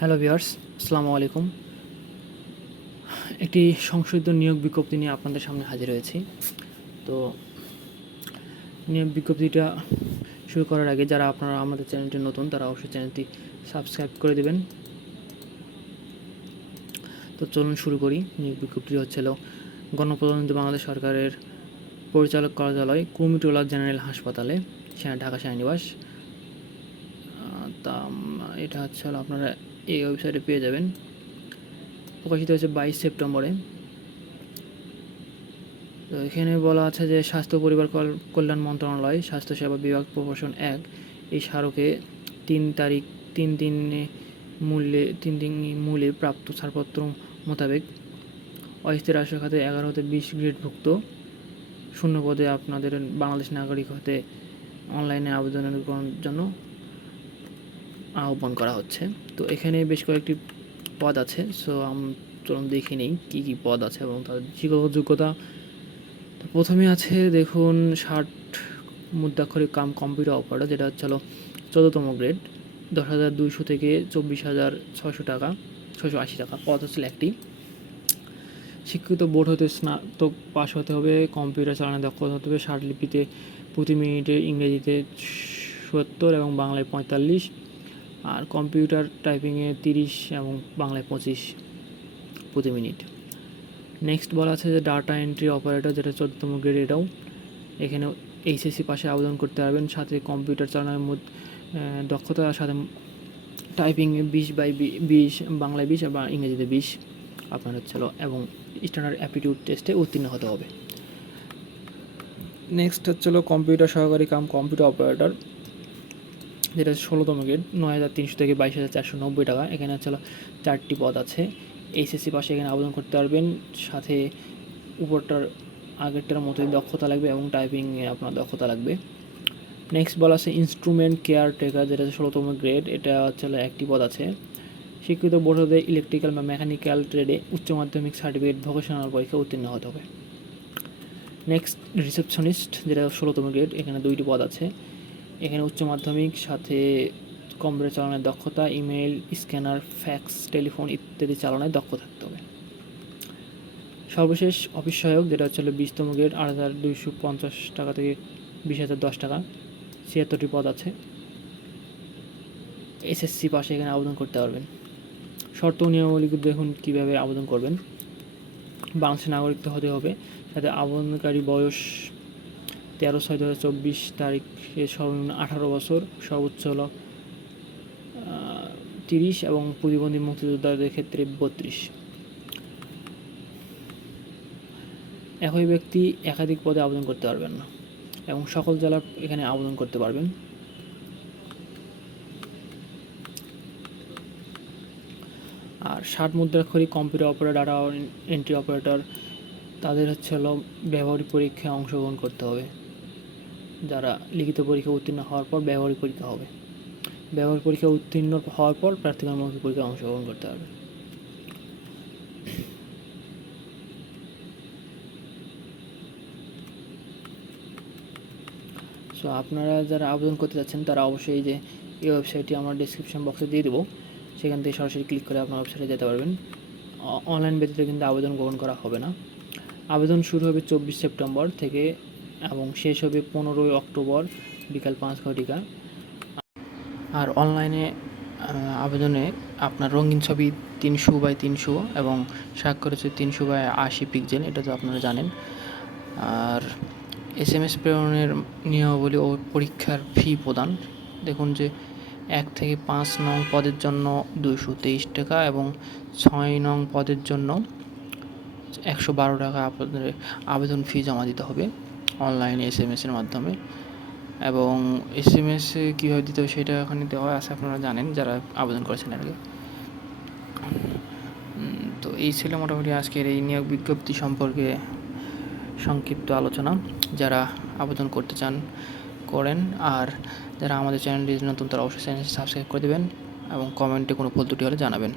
Hello viewers আসসালামু আলাইকুম। একটি সংশোধিত নিয়োগ বিজ্ঞপ্তি নিয়ে আপনাদের সামনে হাজির হয়েছি। তো নিয়োগ বিজ্ঞপ্তিটা শুরু করার আগে যারা আপনারা আমাদের চ্যানেলটি নতুন, তারা অবশ্যই চ্যানেলটি সাবস্ক্রাইব করে দেবেন। তো চলুন শুরু করি। নিয়োগ বিজ্ঞপ্তি হচ্ছিল গণপ্রজাতন্ত্রী বাংলাদেশ সরকারের পরিচালক কার্যালয়, কুমিটোলা জেনারেল হাসপাতালে, সেনা ঢাকা সেনানিবাস। তা এটা হচ্ছে আপনারা এই ওয়েবসাইটে পেয়ে যাবেন। প্রকাশিত হয়েছে বাইশ সেপ্টেম্বরে। তো এখানে বলা আছে যে স্বাস্থ্য পরিবার কল- কল্যাণ মন্ত্রণালয় স্বাস্থ্যসেবা বিভাগ প্রশাসন এক, এই স্মারকে তিন তারিখ, তিন দিন মূল্যে, তিন দিন মূল্যে প্রাপ্ত ছাড়পত্র মোতাবেক অস্থির রাষ্ট্র খাতে এগারো হতে বিশ গ্রেডভুক্ত। শূন্য পদে আপনাদের বাংলাদেশ নাগরিক হতে অনলাইনে আবেদনের জন্য আহ্বান করা হচ্ছে। তো এখানে বেশ কয়েকটি পদ আছে। সো চলুন দেখে নিই কী কী পদ আছে এবং তার শিক্ষাগত যোগ্যতা প্রথমে আছে দেখুন ষাট মুদ্রাক্ষরিক কাম কম্পিউটার অপারেটর, যেটা হচ্ছে হলো চোদ্দতম গ্রেড, দশ হাজার দুইশো থেকে চব্বিশ হাজার ছশো টাকা ছশো আশি টাকা। পদ হচ্ছে একটি শিক্ষিত বোর্ড হতে স্নাতক পাস হতে হবে, কম্পিউটার চালানোর দক্ষতা হতে হবে, ষাট লিপিতে প্রতি মিনিটে ইংরেজিতে সত্তর এবং বাংলায় পঁয়তাল্লিশ। আর কম্পিউটার টাইপিংয়ে তিরিশ এবং বাংলায় পঁচিশ প্রতি মিনিট। নেক্সট বলা আছে যে ডাটা এন্ট্রি অপারেটর যেটা চোদ্দতম গ্রেড এটাও এখানে এইচএসসি পাশে আবেদন করতে পারবেন। সাথে কম্পিউটার চালানোর মধ্যে দক্ষতার সাথে টাইপিংয়ে বিশ বাই বিশ, বাংলায় বিশ বা ইংরেজিতে বিশ আপনার হচ্ছিল এবং স্ট্যান্ডার্ড অ্যাপিটিউড টেস্টে উত্তীর্ণ হতে হবে। নেক্সট হচ্ছিল কম্পিউটার সহকারী কাম কম্পিউটার অপারেটর যেটা ষোলোতম গ্রেড নয় হাজার তিনশো থেকে বাইশ হাজার চারশো নব্বই টাকা। এখানে হচ্ছে চারটি পদ আছে। এইচএসসি পাশে এখানে আবেদন করতে পারবেন। সাথে উপরটার আগেরটার মতোই দক্ষতা লাগবে এবং টাইপিংয়ে আপনার দক্ষতা লাগবে। নেক্সট বলা আছে ইনস্ট্রুমেন্ট কেয়ার টেকার যেটা হচ্ছে ষোলোতম গ্রেড এটা হচ্ছে একটি পদ আছে। শিক্ষিত বোর্ড হতে ইলেকট্রিক্যাল বা মেকানিক্যাল ট্রেডে উচ্চ মাধ্যমিক সার্টিফিকেট ভোকেশনাল পরীক্ষা উত্তীর্ণ হতে হবে। নেক্সট রিসেপশনিস্ট যেটা ষোলোতম গ্রেড এখানে দুইটি পদ আছে। এখানে উচ্চ মাধ্যমিক, সাথে কম্পিউটার চালানোর দক্ষতা ইমেল স্ক্যানার, ফ্যাক্স, টেলিফোন ইত্যাদি চালানোয় দক্ষ থাকতে হবে। সর্বশেষ অফিস সহায়ক, যেটা হচ্ছে বিশতম গ্রেড, আট হাজার দুইশো পঞ্চাশ টাকা থেকে বিশ হাজার দশ টাকা, ছিয়াত্তরটি পদ আছে। এসএসসি পাশে এখানে আবেদন করতে পারবেন। শর্ত নিয়মাবলী দেখুন কীভাবে আবেদন করবেন। বাংলাদেশের নাগরিক হতে হবে। সাথে আবেদনকারী বয়স তেরো ছয় দু হাজার চব্বিশ তারিখে সর্বনিম্ন আঠারো বছর, সর্বোচ্চ হল তিরিশ এবং প্রতিবন্ধী মুক্তিযোদ্ধাদের ক্ষেত্রে বত্রিশ। একই ব্যক্তি একাধিক পদে আবেদন করতে পারবেন না এবং সকল জেলা এখানে আবেদন করতে পারবেন। আর ষাট মুদ্রাক্ষরী computer operator, data entry operator, তাদের হচ্ছে হলো ব্যবহারিক পরীক্ষায় অংশগ্রহণ করতে হবে। যারা লিখিত পরীক্ষা উত্তীর্ণ হওয়ার পর ব্যবহারিক পরীক্ষা হবে। ব্যবহারিক পরীক্ষা উত্তীর্ণ হওয়ার পর প্রার্থীগণ মৌখিক পরীক্ষায় অংশগ্রহণ করতে হবে। সো আপনারা যারা আবেদন করতে যাচ্ছেন, তারা অবশ্যই যে, এই ওয়েবসাইটটি আমার ডিসক্রিপশন বক্সে দিয়ে দেবো। সেখান থেকে সরাসরি ক্লিক করে আপনার ওয়েবসাইটে যেতে পারবেন। অনলাইন ব্যতীত কিন্তু আবেদন গ্রহণ করা হবে না। আবেদন শুরু হবে চব্বিশ সেপ্টেম্বর থেকে এবং শেষ হবে পনেরোই অক্টোবর বিকাল পাঁচ ঘটিকা। আর অনলাইনে আবেদনে আপনার রঙিন ছবি তিনশো বাই তিনশো এবং স্বাক্ষর হচ্ছে তিনশো বাই আশি পিক্সেল এটা তো আপনারা জানেন। আর এস এম এস প্রেরণের নিয়মাবলী ও পরীক্ষার ফি প্রদান। দেখুন যে এক থেকে পাঁচ নং পদের জন্য দুশো তেইশ টাকা এবং ছয় নং পদের জন্য একশো বারো টাকা আপনাদের আবেদন ফি জমা দিতে হবে। অনলাইন এস এম এসের মাধ্যমে। এবং এস এম এস কীভাবে দিতে হবে সেটা এখানে দেওয়া আছে, আপনারা জানেন, যারা আবেদন করেছেন আর কি তো এই ছিল মোটামুটি আজকের এই নিয়োগ বিজ্ঞপ্তি সম্পর্কে সংক্ষিপ্ত আলোচনা। যারা আবেদন করতে চান, করেন। আর যারা আমাদের চ্যানেলটি নতুন, তারা অবশ্যই চ্যানেলটি সাবস্ক্রাইব করে দেবেন এবং কমেন্টে কোনো ভুল ত্রুটি হলে জানাবেন।